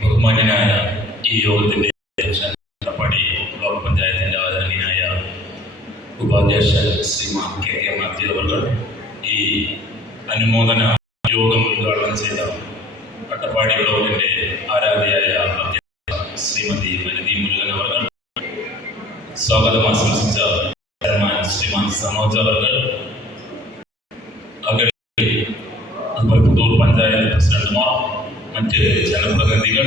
ബഹുമാന്യനായ ഈ യോഗത്തിന്റെ അധ്യക്ഷൻ അട്ടപ്പാടി ബ്ലോക്ക് പഞ്ചായത്തിന്റെ ആദരണീയനായ ഉപാധ്യക്ഷൻ ശ്രീമാൻ കെ മാത്യു അവർ, ഈ അനുമോദന യോഗം ഉദ്ഘാടനം ചെയ്ത അട്ടപ്പാടി ബ്ലോക്കിന്റെ ആരാധ്യയായ അധ്യക്ഷ ശ്രീമതി വനിതി മുരുകൻ അവർ, സ്വാഗതം ആശംസിച്ച ചെയർമാൻ ശ്രീമാൻ സനോജ് അവർ, അതുപോലെ പുതൂർ പഞ്ചായത്ത് പ്രസിഡന്റുമാർ, മറ്റ് ജനപ്രതിനിധികൾ,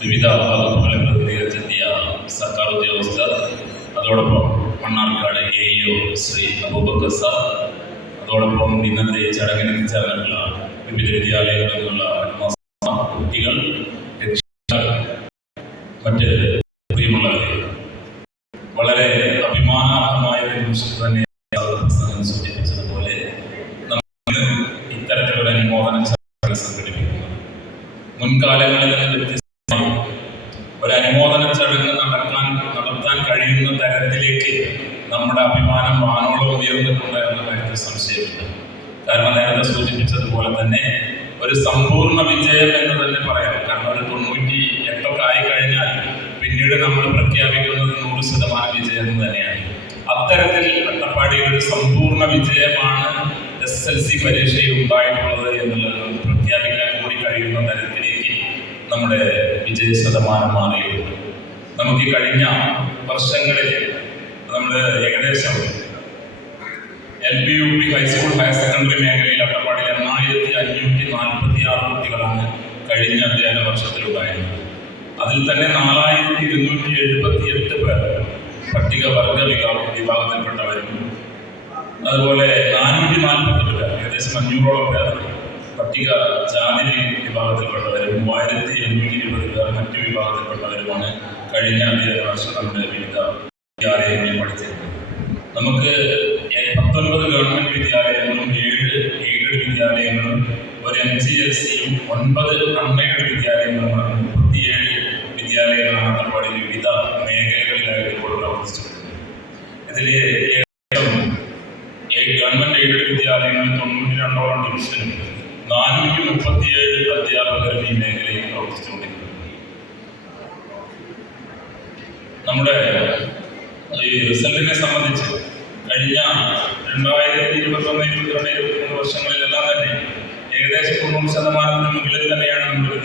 വിവിധ വകുപ്പുകളെ പ്രതിനിധീകരിച്ചെത്തിയ സർക്കാർ ഉദ്യോഗസ്ഥർ, അതോടൊപ്പം മണ്ണാർക്കാട് AEO ശ്രീ അബൂബക്കർ സാർ, അതോടൊപ്പം ഇന്നത്തെ ചടങ്ങിന് ചേർന്നിട്ടുള്ള വിവിധ വിദ്യാലയങ്ങളിൽ നിന്നുള്ള കുട്ടികൾ, മറ്റ് പ്രിയമുള്ളവരെ, വളരെ അഭിമാനാർഹമായ ഒരു നിമിഷം തന്നെ സൂചിപ്പിച്ചതുപോലെ നമ്മൾ ഇത്തരത്തിലുള്ള അനുമോദനം സംഘടിപ്പിക്കുന്നു. മുൻകാലങ്ങളിൽ നിന്ന് വ്യത്യസ്തമായി ഒരു അനുമോദന ചടങ്ങ് നടത്താൻ കഴിയുന്ന തരത്തിലേക്ക് നമ്മുടെ അഭിമാനം വാനോളം ഉയർന്നിട്ടുണ്ട് എന്ന കാര്യത്തിൽ സംശയമില്ല. കാരണം നേരത്തെ സൂചിപ്പിച്ചതുപോലെ തന്നെ ഒരു സമ്പൂർണ്ണ വിജയം എന്ന് തന്നെ പറയാം. കാരണം ഒരു 98 ആയി കഴിഞ്ഞാൽ പിന്നീട് നമ്മൾ പ്രഖ്യാപിക്കുന്നത് 100% വിജയം എന്ന് തന്നെയാണ്. അത്തരത്തിൽ അട്ടപ്പാടിയിൽ ഒരു സമ്പൂർണ്ണ വിജയമാണ് SSLC പരീക്ഷയിൽ ഉണ്ടായിട്ടുള്ളത് എന്നുള്ളത് പ്രഖ്യാപിക്കാൻ കൂടി കഴിയുന്ന തരത്തിലേക്ക് നമ്മുടെ വിജയ ശതമാനം മാറിയിട്ടുണ്ട്. നമുക്ക് ഈ കഴിഞ്ഞ വർഷങ്ങളിൽ നമ്മൾ ഏകദേശം LP UP high school higher secondary മേഖലയിൽ അട്ടപ്പാടിയിൽ 8546 കുട്ടികളാണ് കഴിഞ്ഞ അധ്യയന വർഷത്തിലുണ്ടായിരുന്നത്. അതിൽ തന്നെ 4278 പേർ പട്ടികവർഗ വിഭാഗത്തിൽപ്പെട്ടവരും, അതുപോലെ 448 പേർ, ഏകദേശം 500ഓളം പേർ പട്ടിക ജാതി വിഭാഗത്തിൽപ്പെട്ടവരും, 3820 പേർ മറ്റു വിഭാഗത്തിൽപ്പെട്ടവരുമാണ് കഴിഞ്ഞ അധ്യയന വർഷം നമ്മുടെ വിവിധ വിദ്യാലയങ്ങളിൽ പഠിച്ചിരുന്നത്. നമുക്ക് 19 ഗവൺമെന്റ് വിദ്യാലയങ്ങളും 7 എയ്ഡഡ് വിദ്യാലയങ്ങളും ഒരു MGLC-യും 9 അൺഎയ്ഡഡ് വിദ്യാലയങ്ങളുമാണ്. 37 വിദ്യാലയങ്ങളാണ് അട്ടപ്പാടിയിൽ വിവിധ മേഖലകളിലായിട്ട് ഇപ്പോൾ പ്രവർത്തിച്ചിട്ടുണ്ട്. ഇതിൽ ഗവൺമെന്റ് എയ്ഡഡ് വിദ്യാലയങ്ങളിൽ 92ഓളം ഡിവിഷനും 437 അധ്യാപകരും ഈ മേഖലയിൽ പ്രവർത്തിച്ചുകൊണ്ടിരിക്കുന്നു. നമ്മുടെ ഈ റിസൾട്ടിനെ സംബന്ധിച്ച് കഴിഞ്ഞ 2021-2022 വർഷങ്ങളിലെല്ലാം തന്നെ ഏകദേശം 90% മുകളിൽ തന്നെയാണ് നമ്മുടെ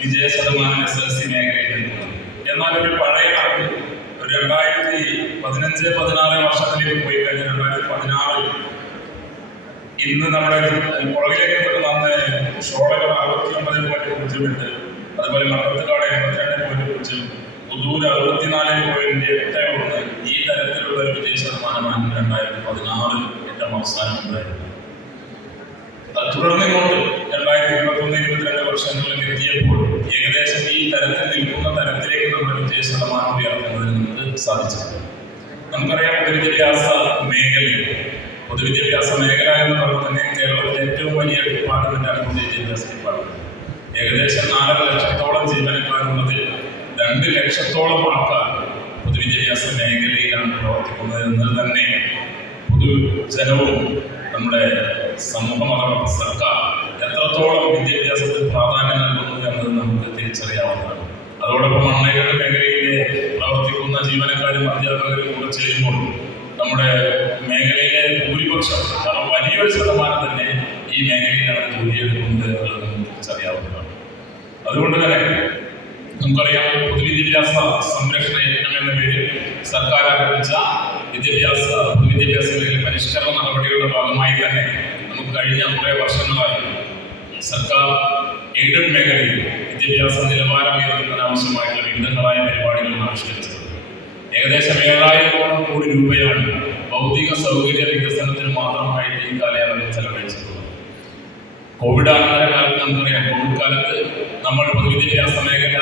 വിജയ ശതമാനം SSLC മേഖലയിൽ നിൽക്കുന്നത്. എന്നാൽ ഒരു പഴയ കണക്ക് ഒരു 2015-16 വർഷത്തിലേക്ക് പോയി കഴിഞ്ഞാൽ 2016 ഇന്ന് നമ്മുടെ പുറകിലേക്ക് വന്ന് ഷോളകൾ 69.0 അതുപോലെ മട്ടത്തുകാട് 82.0, പുതൂർ 64.81. ഈ തരത്തിലുള്ള ഒരു വിജയ ശതമാനമാണ് 2016 ഏറ്റവും അവസാനം ഉണ്ടായിരുന്നത്. അത് തുടർന്നുകൊണ്ട് 2021-22 വർഷങ്ങളിൽ എത്തിയപ്പോൾ ഏകദേശം ഈ തരത്തിൽ നിൽക്കുന്ന തരത്തിലേക്ക് നമ്മുടെ വിജയ ശതമാനം ഉയർത്തുന്നതിന് നമുക്ക് സാധിച്ചിട്ടുണ്ട്. നമുക്കറിയാം, പൊതുവിദ്യാഭ്യാസ മേഖല എന്ന് പറയുന്നത് തന്നെ കേരളത്തിലെ ഏറ്റവും വലിയ ഡിപ്പാർട്ട്മെന്റാണ് പൊതുവിദ്യാഭ്യാസ ഡിപ്പാർട്ട്മെന്റ്. ഏകദേശം 4.5 ലക്ഷത്തോളം ജീവനക്കാരുള്ളതിൽ 2 ലക്ഷത്തോളം ആൾക്കാർ പൊതുവിദ്യാഭ്യാസ മേഖലയിലാണ് പ്രവർത്തിക്കുന്നത് എന്നത് തന്നെ പൊതുജനവും നമ്മുടെ സമൂഹം, അതോടൊപ്പം സർക്കാർ എത്രത്തോളം വിദ്യാഭ്യാസത്തിൽ പ്രാധാന്യം നൽകുന്നു എന്നത് നമുക്ക് തിരിച്ചറിയാവുന്നതാണ്. അതോടൊപ്പം അൺഎയ്ഡഡ് മേഖലയിലെ പ്രവർത്തിക്കുന്ന ജീവനക്കാരും അധ്യാപകരും കൂടെ ചേരുമ്പോൾ നമ്മുടെ മേഖലയിലെ ഭൂരിപക്ഷം, കാരണം വലിയൊരു ശതമാനം തന്നെ ഈ മേഖലയിലാണ് ജോലിയെടുക്കുന്നത് എന്നുള്ളത് നമുക്ക് തിരിച്ചറിയാവുന്നതാണ്. അതുകൊണ്ട് തന്നെ നമുക്കറിയാം, പൊതുവിദ്യാഭ്യാസ സംരക്ഷണ യജ്ഞം എന്ന പേരിൽ സർക്കാർ ആരംഭിച്ച പൊതുവിദ്യാഭ്യാസ മേഖലയിലെ പരിഷ്കരണ നടപടികളുടെ ഭാഗമായി തന്നെ നമുക്ക് കഴിഞ്ഞ കുറേ വർഷങ്ങളായി സർക്കാർ എയ്ഡഡ് മേഖലയിൽ വിദ്യാഭ്യാസ നിലവാരം ഉയർത്തുന്നതിന് ആവശ്യമായിട്ടുള്ള വിവിധങ്ങളായ പരിപാടികൾ ആവിഷ്കരിച്ചത്. ഏകദേശം 7000 കോടി രൂപയാണ് ഭൗതിക സൗകര്യ വികസനത്തിന് മാത്രമായിട്ട് ഈ കാലയളവിൽ ചെലവഴിച്ചിട്ടുള്ളത്. കോവിഡാനന്തര കാലത്ത് നമുക്കറിയാം, കോവിഡ് കാലത്ത് നമ്മൾ പൊതുവിദ്യാഭ്യാസ മേഖല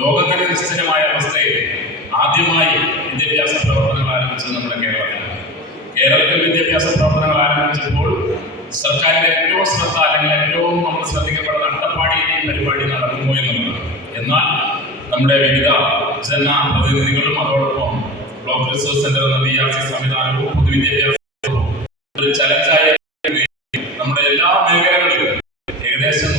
ലോകത്തിന് നിശ്ചലമായ അവസ്ഥയിൽ ആദ്യമായി വിദ്യാഭ്യാസ പ്രവർത്തനങ്ങൾ ആരംഭിച്ചത് നമ്മുടെ കേരളത്തിലാണ്. കേരളത്തിൽ വിദ്യാഭ്യാസ പ്രവർത്തനങ്ങൾ ആരംഭിച്ചപ്പോൾ സർക്കാരിന്റെ ഏറ്റവും ശ്രദ്ധ, അല്ലെങ്കിൽ ഏറ്റവും നമ്മൾ ശ്രദ്ധിക്കപ്പെടുന്ന അട്ടപ്പാടിയിൽ ഈ പരിപാടി നടക്കുമോ എന്നുള്ളതാണ്. എന്നാൽ നമ്മുടെ വിവിധ ജനപ്രതിനിധികളും അതോടൊപ്പം ബ്ലോക്ക് റിസോഴ്സ് സെന്റർ എന്ന BRC സംവിധാനവും പൊതുവിദ്യാഭ്യാസ ചലഞ്ചായ നമ്മുടെ എല്ലാ മേഖലകളിലും ഏകദേശം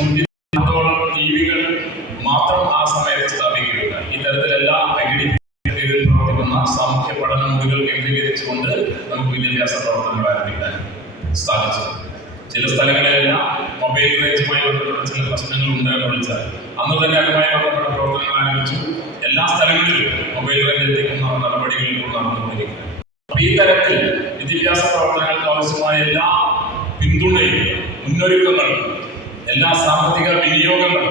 മൊബൈൽ റേഞ്ചുമായി ബന്ധപ്പെട്ട ചില പ്രശ്നങ്ങൾ ഉണ്ടായെന്ന് വിളിച്ചാൽ അന്ന് തന്നെ അതുമായി ബന്ധപ്പെട്ട പ്രവർത്തനങ്ങൾ ആരംഭിച്ചു. എല്ലാ സ്ഥലങ്ങളിലും മൊബൈൽ റേഞ്ച് എത്തിക്കുന്ന നടപടികൾ ഇപ്പോൾ നടന്നുകൊണ്ടിരിക്കുന്നത്. അപ്പൊ ഈ തരത്തിൽ വിദ്യാഭ്യാസ പ്രവർത്തനങ്ങൾക്ക് ആവശ്യമായ എല്ലാ പിന്തുണയും മുന്നൊരുക്കങ്ങളും എല്ലാ സാമ്പത്തിക വിനിയോഗങ്ങളും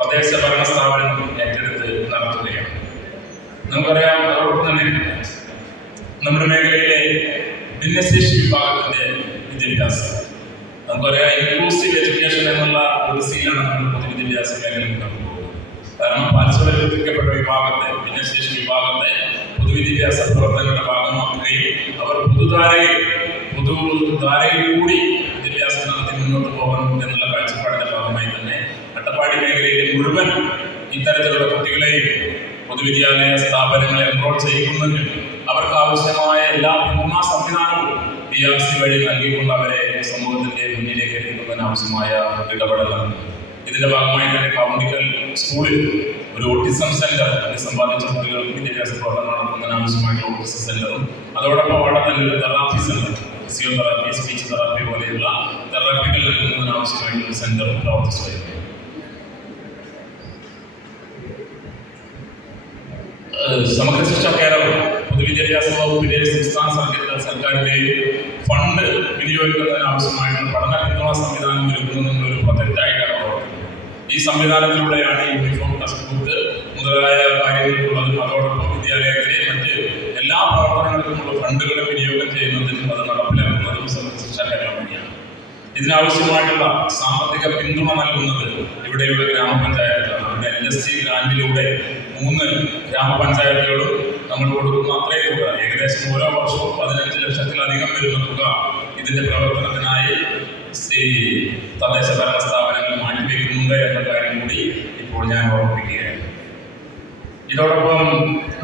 തദ്ദേശ ഭരണ സ്ഥാപനങ്ങൾ ഏറ്റെടുത്ത് നടത്തുകയാണ്. നമുക്കറിയാം, അതോടൊപ്പം തന്നെ നമ്മുടെ മേഖലയിലെ ഭിന്നശേഷി വിഭാഗത്തിന്റെ വിദ്യാഭ്യാസം നമുക്കറിയാം, ഇൻക്ലൂസീവ് എഡ്യൂക്കേഷൻ എന്നുള്ള പോളിസിയിലാണ് നമ്മൾ പൊതുവിദ്യാഭ്യാസ മേഖലയിൽ മുന്നോട്ട് പോകുന്നത്. കാരണം പാർശ്വവൽക്കരിക്കപ്പെട്ട വിഭാഗത്തെ, ഭിന്നശേഷി വിഭാഗത്തെ പൊതുവിദ്യാഭ്യാസ പ്രവർത്തനങ്ങളുടെ ഭാഗമാക്കുകയും അവർ പൊതുധാരയിൽ കൂടി വിദ്യാഭ്യാസം നടത്തി മുന്നോട്ട് പോകണം എന്നുള്ള കാഴ്ചപ്പാടിന്റെ ഭാഗമായി തന്നെ അട്ടപ്പാടി മേഖലയിലെ മുഴുവൻ ഇത്തരത്തിലുള്ള കുട്ടികളെയും പൊതുവിദ്യാലയ സ്ഥാപനങ്ങളെ എൻറോൾ ചെയ്യുന്നതിനും അവർക്ക് ആവശ്യമായ എല്ലാ പിന്തുണാ സംവിധാനവും DRC വഴി നൽകിക്കൊണ്ട് അവരെ സമൂഹത്തിന്റെ മുന്നിലേക്ക് എത്തിക്കുന്നതിന് ആവശ്യമായ ഇടപെടലാണ്. ഇതിന്റെ ഭാഗമായി തന്നെ കൗണ്ടിക്കൽ സ്കൂളിൽ ഒരു ഓട്ടിസം സെന്റർ, സമ്പാദിച്ച കുട്ടികൾക്ക് വിദ്യാഭ്യാസ പ്രവർത്തനം നടത്തുന്നതിന് ആവശ്യമായിട്ടുള്ള ഓട്ടിസം സെന്ററും അതോടൊപ്പം അവിടെ തന്നെ ഒരു therapy centre, physiotherapy, speech therapy പോലെയുള്ള തെറാപ്പികൾ നൽകുന്നതിന് ആവശ്യമായിട്ടുള്ള സെന്ററും പ്രവർത്തിച്ചു വരുന്നു. സമഗ്ര ശിക്ഷാ കേരളം പൊതുവിദ്യാഭ്യാസ വകുപ്പിന്റെ സംസ്ഥാന സർക്കാരിന്റെയും ഫണ്ട് വിനിയോഗിക്കുന്നതിന് ആവശ്യമായിട്ടുള്ള പഠന പിന്തുണ സംവിധാനം ഒരുക്കുന്നതിനുള്ള ഒരു പ്രൊജക്റ്റായിട്ടാണ് പ്രവർത്തിക്കുന്നത്. ഈ സംവിധാനത്തിലൂടെയാണ് യൂണിഫോം, ടെക്സ്റ്റ് ബുക്ക് മുതലായ കാര്യങ്ങൾക്കുള്ളതും അതോടൊപ്പം വിദ്യാലയത്തിലെ മറ്റ് എല്ലാ പ്രവർത്തനങ്ങൾക്കുമുള്ള ഫണ്ടുകളെ വിനിയോഗം ചെയ്യുന്നതിനും അത് നടപ്പിലാക്കുന്നതും സമഗ്ര ശിക്ഷാ കേരളം വഴിയാണ്. ഇതിനാവശ്യമായിട്ടുള്ള സാമ്പത്തിക പിന്തുണ നൽകുന്നത് ഇവിടെയുള്ള ഗ്രാമപഞ്ചായത്തുകളാണ്. ഇവിടെ LST ഗ്രാന്റിലൂടെ 3 ഗ്രാമപഞ്ചായത്തുകളും നമ്മൾ കൊടുക്കുന്ന അത്രയും തുക, ഏകദേശം ഓരോ വർഷവും 15 ലക്ഷത്തിലധികം വരുന്ന തുക ഇതിന്റെ പ്രവർത്തനത്തിനായി തദ്ദേശ ഭരണ സ്ഥാപനങ്ങൾ മാറ്റിവെക്കുന്നുണ്ട് എന്ന കാര്യം കൂടി ഇപ്പോൾ ഞാൻ ഓർമ്മിപ്പിക്കുകയാണ്. ഇതോടൊപ്പം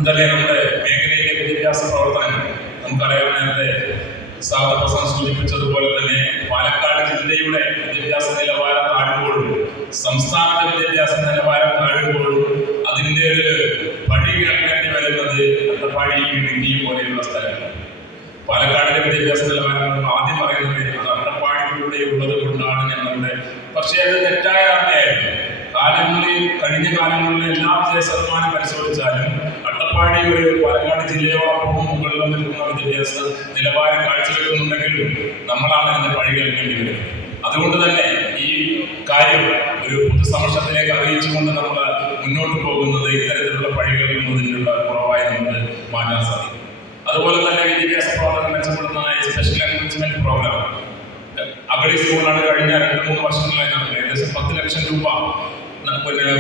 തന്നെ നമ്മുടെ മേഖലയിലെ വിദ്യാഭ്യാസ പ്രവർത്തനങ്ങൾ നമുക്കറിയാം, നേരത്തെ സാധപ്രസം സൂചിപ്പിച്ചതുപോലെ തന്നെ പാലക്കാട് ജില്ലയുടെ വിദ്യാഭ്യാസ നിലവാരം താഴുമ്പോഴും സംസ്ഥാനത്തെ വിദ്യാഭ്യാസ നിലവാരം താഴുമ്പോഴും അതിൻ്റെ ഒരു പടി കിടക്കേണ്ടി വരുന്നത് അട്ടപ്പാടി, ഇടുക്കി പോലെയുള്ള സ്ഥലങ്ങൾ. പാലക്കാടിന്റെ വിദ്യാഭ്യാസ നിലവാരം ആദ്യം പറയുന്നത് അത് അട്ടപ്പാടിയിലൂടെ ഉള്ളത് കൊണ്ടാണ് ഞങ്ങളുടെ, പക്ഷേ അത് തെറ്റായ ധാരണയായിരുന്നു. കഴിഞ്ഞ കാലങ്ങളിലെ എല്ലാ വിജയ ശതമാനം പരിശോധിച്ചാലും അട്ടപ്പാടി ഒരു പാലക്കാട് ജില്ലയോടൊപ്പം മുകളിൽ നിൽക്കുന്ന വിദ്യാഭ്യാസ നിലവാരം കാഴ്ചവെക്കുന്നുണ്ടെങ്കിലും നമ്മളാണ് ഇതിന്റെ പഴി കേൾക്കേണ്ടി വരുന്നത്. അതുകൊണ്ട് തന്നെ ഈ കാര്യം ഒരു പൊതുസമക്ഷത്തിലേക്ക് അറിയിച്ചുകൊണ്ട് നമ്മൾ മുന്നോട്ട് പോകുന്നത് ഇത്തരത്തിലുള്ള പഴി കേൾക്കുന്നതിനുള്ള കുറവായി നമുക്ക് മാറ്റാൻ സാധിക്കും. അതുപോലെ തന്നെ വിദ്യാഭ്യാസ പ്രവർത്തനം മെച്ചപ്പെടുത്തുന്നതായ സ്പെഷ്യൽ എൻറിച്ച്മെന്റ് പ്രോഗ്രാം അഗടി സ്കൂളിലാണ് കഴിഞ്ഞ 2-3 വർഷങ്ങളായി നടക്കുന്നത്. ഏകദേശം 10 ലക്ഷം രൂപ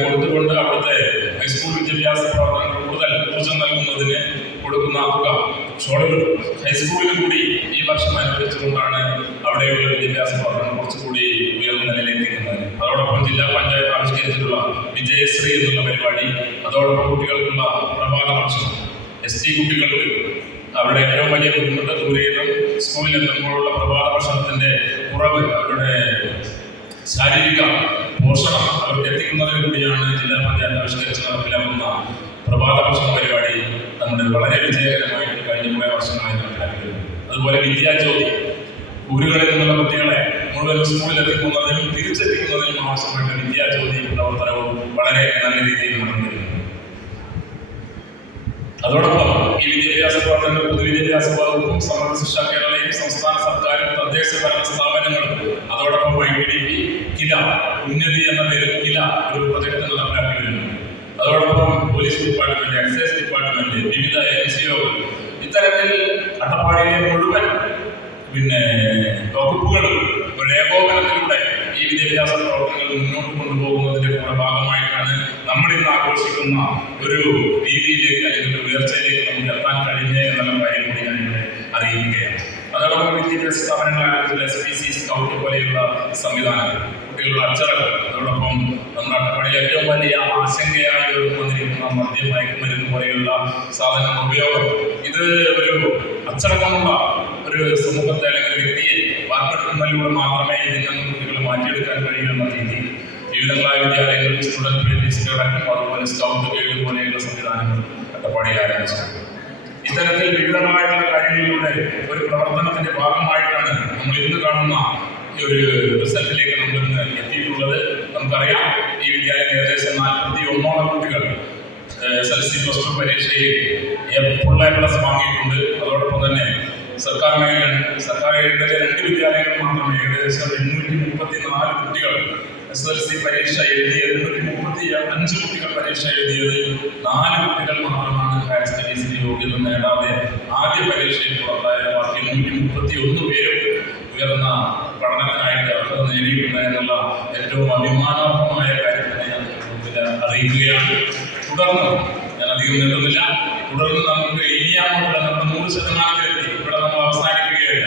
കൊടുത്തുകൊണ്ട് അവിടുത്തെ ഹൈസ്കൂൾ വിദ്യാഭ്യാസ പ്രവർത്തനങ്ങൾ കൂടുതൽ ഊർജ്ജം നൽകുന്നതിന് കൊടുക്കുന്ന തുക ഷോളൂർ ഹൈസ്കൂളിന് കൂടി ഈ വർഷം അനുവദിച്ചുകൊണ്ടാണ് അവിടെയുള്ള വിദ്യാഭ്യാസ പ്രവർത്തനം കുറച്ചുകൂടി ഉയർന്ന നിലയിലെത്തിക്കുന്നത്. അതോടൊപ്പം ജില്ലാ പഞ്ചായത്ത് ആവിഷ്കരിച്ചിട്ടുള്ള വിജയശ്രീ എന്നുള്ള പരിപാടി, അതോടൊപ്പം കുട്ടികൾക്കുള്ള പ്രഭാത ഭക്ഷണം, ST കുട്ടികൾക്ക് അവരുടെ ഏറ്റവും വലിയ ബുദ്ധിമുട്ട് ദൂരെയും സ്കൂളിലെത്തുമ്പോഴുള്ള പ്രഭാത ഭക്ഷണത്തിന്റെ കുറവ്, അവരുടെ ശാരീരിക പോഷണം അവർക്ക് എത്തിക്കുന്നതിന് കൂടിയാണ് ജില്ലാ പഞ്ചായത്ത് ആവിഷ്കരിച്ച് നടപ്പിലാക്കുന്ന പ്രഭാത ഭക്ഷണ പരിപാടി നമ്മുടെ വളരെ വിജയകരമായിട്ട് കഴിഞ്ഞ കുറേ വർഷങ്ങളായി നടപ്പിലാക്കുന്നത്. അതുപോലെ വിദ്യാജ്യോതി, ഊരുകളിൽ നിന്നുള്ള കുട്ടികളെ മുഴുവൻ സ്കൂളിലെത്തിക്കുന്നതിനും തിരിച്ചെത്തിക്കുന്നതിനും ആവശ്യമായിട്ട് വിദ്യാജ്യോതി പ്രവർത്തനവും വളരെ നല്ല രീതിയിൽ നടന്നിരുന്നു. അതോടൊപ്പം ഈ വിദ്യാഭ്യാസ പ്രവർത്തനങ്ങൾ പൊതുവിദ്യാഭ്യാസ വകുപ്പും സമഗ്ര ശിക്ഷാ കേരളയും സംസ്ഥാന സർക്കാരും തദ്ദേശ ഭരണ സ്ഥാപനങ്ങളും അതോടൊപ്പം YPDP കില ഉന്നതി എന്ന പേരിൽ കില ഒരു പ്രൊജക്ട് നടപ്പിലാക്കി വരുന്നു. അതോടൊപ്പം പോലീസ് ഡിപ്പാർട്ട്മെന്റ്, എക്സൈസ് ഡിപ്പാർട്ട്മെന്റ്, വിവിധ NGOകൾ ഇത്തരത്തിൽ അട്ടപ്പാടിയിലെ മുഴുവൻ വകുപ്പുകളും ഒരു ഏകോപനത്തിലൂടെ ഈ വിദ്യാഭ്യാസ പ്രവർത്തനങ്ങൾ മുന്നോട്ട് കൊണ്ടുപോകുന്നതിന്റെ കൂടെ ഭാഗമായിട്ടാണ് നമ്മളിന്ന് ആഘോഷിക്കുന്ന ഒരു രീതിയിലേക്ക് അല്ലെങ്കിൽ ഒരു ഉയർച്ചയിലേക്ക് നമുക്ക് എത്താൻ കഴിഞ്ഞ എന്നുള്ള കാര്യം കൂടി ഞാനിവിടെ അറിയിക്കുകയാണ്. അതോടൊപ്പം വിദ്യാഭ്യാസ സ്ഥാപനങ്ങളായ SPC, സ്കൗട്ട് പോലെയുള്ള സംവിധാനങ്ങൾ, കുട്ടികളുടെ അച്ചടക്കം, അതോടൊപ്പം നമ്മുടെ അട്ടപ്പാടിയിൽ ഏറ്റവും വലിയ ആശങ്കയായി വന്നിരിക്കുന്ന മദ്യം, മയക്കുമരുന്ന് പോലെയുള്ള സാധനങ്ങളുടെ ഉപയോഗം, ഇത് ഒരു അച്ചടക്കമുള്ള ഒരു സമൂഹത്തെ അല്ലെങ്കിൽ വ്യക്തിയെ വാർത്തെടുക്കുന്നതിലൂടെ മാത്രമേ ഇതിൽ നിന്നും കുട്ടികൾ മാറ്റിയെടുക്കാൻ കഴിയുമെന്ന രീതിയിൽ വിവിധങ്ങളായ വിദ്യാലയങ്ങളിൽ സ്റ്റുഡന്റ് ലിസ്റ്റുകളടക്കം അതുപോലെ സ്കൗട്ട് ഗൈഡ് പോലെയുള്ള സംവിധാനങ്ങൾ അട്ടപ്പാടിയിൽ ആരംഭിച്ചു. ഇത്തരത്തിൽ വിവിധങ്ങളായിട്ടുള്ള കാര്യങ്ങളിലൂടെ ഒരു പ്രവർത്തനത്തിന്റെ ഭാഗമായിട്ടാണ് നമ്മൾ ഇന്ന് കാണുന്ന ഈ ഒരു റിസൾട്ടിലേക്ക് നമ്മൾ ഇന്ന് എത്തിയിട്ടുള്ളത്. നമുക്കറിയാം, ഈ വിദ്യാലയം ഏകദേശം 41 കുട്ടികൾ SLC +2 പരീക്ഷയിൽ ഫുൾ A+ വാങ്ങിയിട്ടുണ്ട്. അതോടൊപ്പം തന്നെ സർക്കാർ എയ്ഡഡ് 2 വിദ്യാലയങ്ങൾ മാത്രമേ ഏകദേശം 834 കുട്ടികൾ SLC പരീക്ഷ എഴുതിയത്, 835 കുട്ടികൾ പരീക്ഷ എഴുതിയത് 4 കുട്ടികൾ മാത്രമാണ് ഹയർ സ്റ്റഡീസിന് യോഗ്യത നേടാതെ ആദ്യ പരീക്ഷയിൽ പുറത്തായ. ബാക്കി 131 പേരും ഉയർന്ന പഠനത്തിനായിട്ട് അർഹത നേടിയിട്ടുണ്ട് എന്നുള്ള ഏറ്റവും അഭിമാനാർഹമായ കാര്യം തന്നെ ഞാൻ അറിയിക്കുകയാണ്. തുടർന്ന് ഞാൻ അധികം നീട്ടുന്നില്ല. തുടർന്ന് നമുക്ക് ഇനി അങ്ങോട്ടുള്ള നമ്മുടെ 100% ഇവിടെ നമ്മൾ അവസാനിക്കുകയല്ല.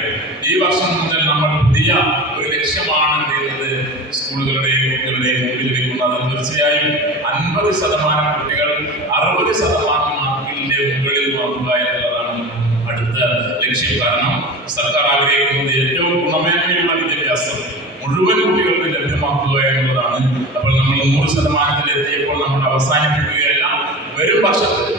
ഈ വർഷം മുതൽ നമ്മൾ പുതിയ ഒരു ലക്ഷ്യമാണ് ചെയ്യുന്നത്, സ്കൂളുകളുടെയും കുട്ടികളുടെയും മുമ്പിൽ വെക്കുന്നത്. തീർച്ചയായും 50% കുട്ടികൾ 60% മാർക്കിന്റെ മുകളിൽ വാങ്ങുക എന്നുള്ളതാണ് അടുത്ത ലക്ഷ്യം. കാരണം സർക്കാർ ആഗ്രഹിക്കുന്നത് ഏറ്റവും ഗുണമേന്മയുള്ള വിദ്യാഭ്യാസം മുഴുവൻ കുട്ടികൾക്ക് ലഭ്യമാക്കുക എന്നുള്ളതാണ്. അപ്പോൾ നമ്മൾ 100% എത്തിയപ്പോൾ നമ്മൾ അവസാനിപ്പിക്കുകയല്ല. വരും വർഷത്തിൽ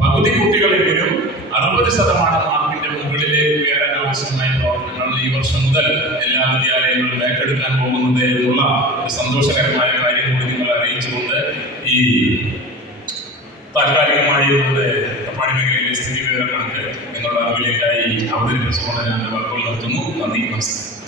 പകുതി കുട്ടികളെങ്കിലും 60% മാർക്കിന്റെ മുകളിലേക്ക് ഉയരാൻ ആവശ്യമായ പ്രവർത്തനങ്ങളാണ് ഈ വർഷം മുതൽ എല്ലാ വിദ്യാലയങ്ങളും ഏറ്റെടുക്കാൻ പോകുന്നത് എന്നുള്ള ഒരു സന്തോഷകരമായ കാര്യം കൂടി നിങ്ങളെ അറിയിച്ചുകൊണ്ട് ഈ താൽക്കാലികമായി നമ്മുടെ അട്ടപ്പാടി മേഖലയിലെ സ്ഥിതി വിവരങ്ങൾക്ക് നിങ്ങളുടെ അറിവിലേക്കായി അവതരിപ്പിച്ചുകൊണ്ട് ഞാൻ വാക്കുകൾ നിർത്തുന്നു. നന്ദി, നമസ്കാരം.